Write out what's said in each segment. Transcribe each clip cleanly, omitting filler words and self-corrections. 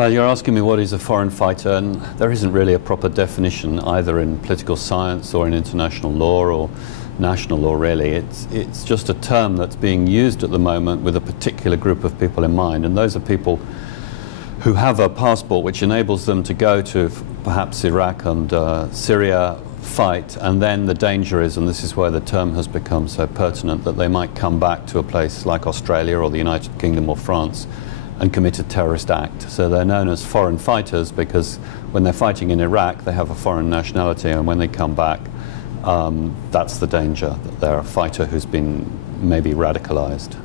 Well, you're asking me what is a foreign fighter, and there isn't really a proper definition either in political science or in international law or national law, really. It's just a term that's being used at the moment with a particular group of people in mind, and those are people who have a passport which enables them to go to perhaps Iraq and Syria, fight, and then the danger is, and this is where the term has become so pertinent, that they might come back to a place like Australia or the United Kingdom or France and commit a terrorist act. So they're known as foreign fighters because when they're fighting in Iraq they have a foreign nationality, and when they come back that's the danger, that they're a fighter who's been maybe radicalized.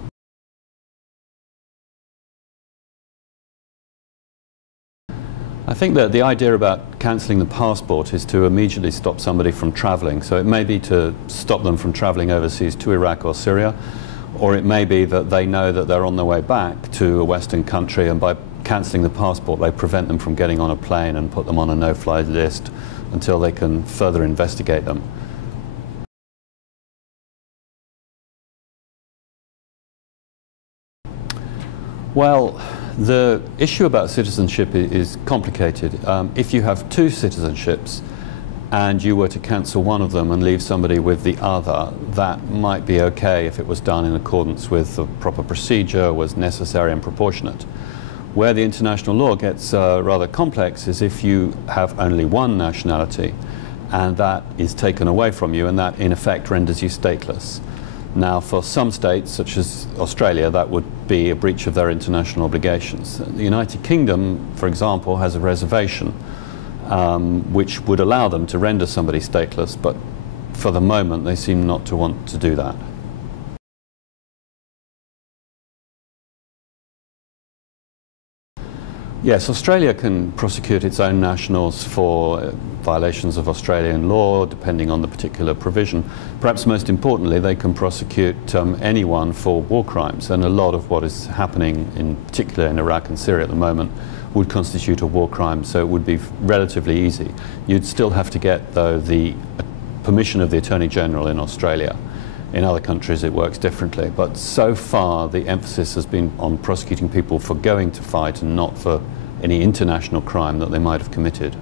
I think that the idea about cancelling the passport is to immediately stop somebody from travelling. So it may be to stop them from travelling overseas to Iraq or Syria, or it may be that they know that they're on their way back to a Western country, and by cancelling the passport they prevent them from getting on a plane and put them on a no-fly list until they can further investigate them. Well, the issue about citizenship is complicated. If you have two citizenships and you were to cancel one of them and leave somebody with the other, that might be okay if it was done in accordance with the proper procedure, was necessary and proportionate. Where the international law gets rather complex is if you have only one nationality and that is taken away from you, and that in effect renders you stateless. Now, for some states, such as Australia, that would be a breach of their international obligations. The United Kingdom, for example, has a reservation which would allow them to render somebody stateless, but for the moment they seem not to want to do that. Yes, Australia can prosecute its own nationals for violations of Australian law, depending on the particular provision. Perhaps most importantly, they can prosecute anyone for war crimes, and a lot of what is happening, in particular in Iraq and Syria at the moment, would constitute a war crime, so it would be relatively easy. You'd still have to get, though, the permission of the Attorney General in Australia. In other countries it works differently, but so far the emphasis has been on prosecuting people for going to fight and not for any international crime that they might have committed.